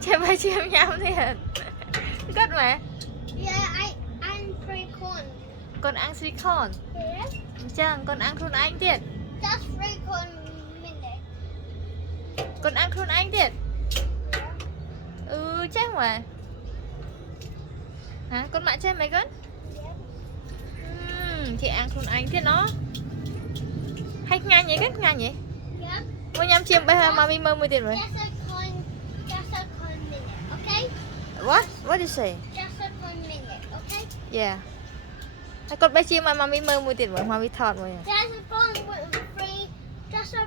Chè ba chim nhau thiệt. Cất mà. Yeah, I'm free corn. Con ăn silicon. Yes. Chẳng con ăn khuôn anh thiệt. Just free corn minute. Con ăn khuôn anh thiệt. Yeah. Chắc mà. Hả? Con mạ chè mấy con? Yeah. Chị ăn khuôn anh thiệt nó. Hay ngang vậy cách ngang vậy? Yeah. Mỗi nhắm chim bây giờ mà mình mơ mười tiền rồi. Just a corn minute, okay? What? What did you say? Just a corn minute, okay? Yeah. Con bé chim mà mình mơ mười tiền rồi mà mình thọt rồi. Just a corn free. Just a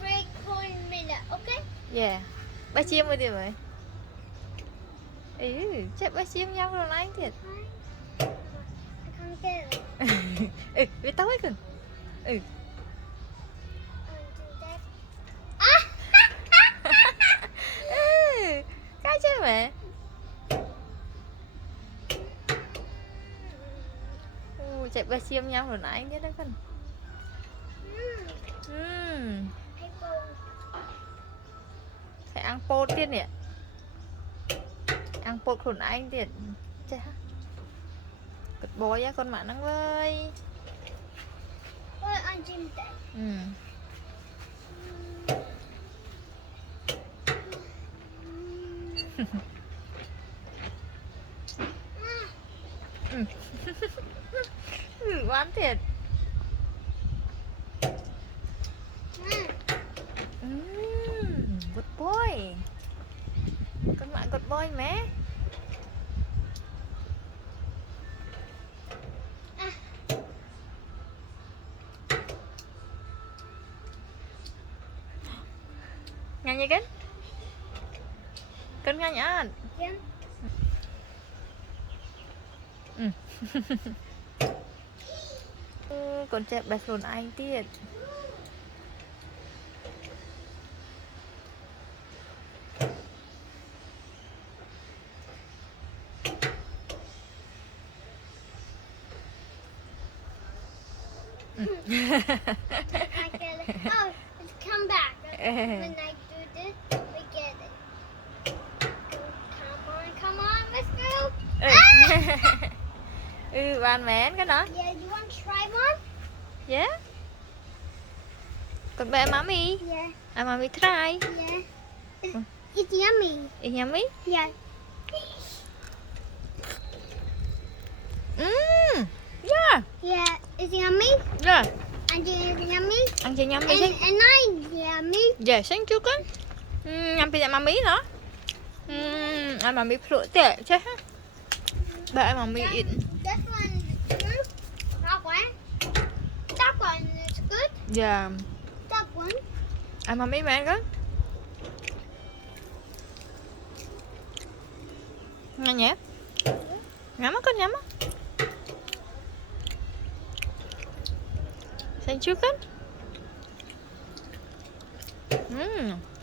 free corn minute, okay? Yeah. Bé chim mười tiền rồi. Chắc bé chim nhau rồi anh thiệt. I can't get it. Biết tao ấy cần. Do that. Cái chứ mẹ. Chạy bé chim nhau rồi anh biết đấy cần. Phải ăn pô tiên nè. Ăn pô khổn anh tiền. Chà. Cật bói á con mạ nắng ơi. Well, I'm Jim Day. Ngoan thiệt. Good boy. Con mạ good boy mẹ. Ngang như cái. Con ngang nhá. Yeah. Con chạy bạch lồn anh tiệt. I get it. Oh, it's come back. When I do this, we get it. Come on, let's go. Bạn mẹ cái đó. Yeah, you want to try one? Yeah. Con bé mommy. Yeah. Mommy try. Yeah. It's yummy. Is yummy? Yeah. Yeah. Yeah, it's yummy. Yeah. And it's yummy. Ăn chị nhắm đi. And I yummy. Dạ sáng trước á. Nhắm pizza mami nó. Ai mami fruit tệ chứ. Bạn mami eat. This one is good. That one. That one is good. Yeah. That one. Ai mami mẹ con. Nghe nhé. Ngắm á con nhắm á. Sáng trước á.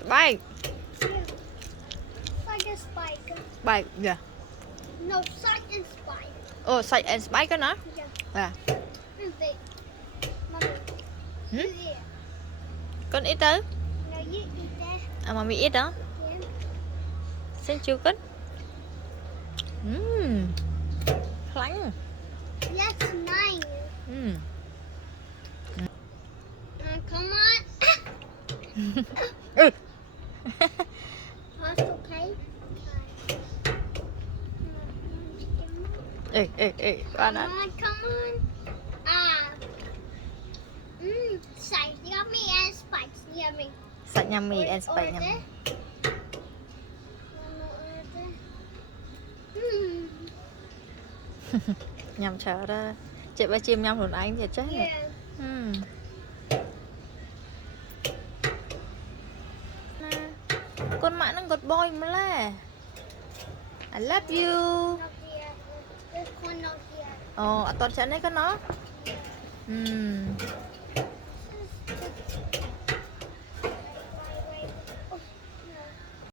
Bye. Like a spike. Bye. Yeah. No, side and spike. Oh, side and spike cái nó. Yeah. À. And big. Mommy. Hmm? Yeah. Con ít tới. No, you eat that. Mami ít đó. Yeah. Sáng trước á. Lạnh. That's nice. Come on. That's okay. Con Come ăn. on, come on. Side yummy and spikes yummy. Side yummy and spike yummy. Nhầm chờ ra. Chị ba chim nhầm hồn anh thì chết rồi. Yeah. Con mã nó good boy mà là. I love you. Nokia. This one Nokia. Ồ, toàn trận đấy con nó.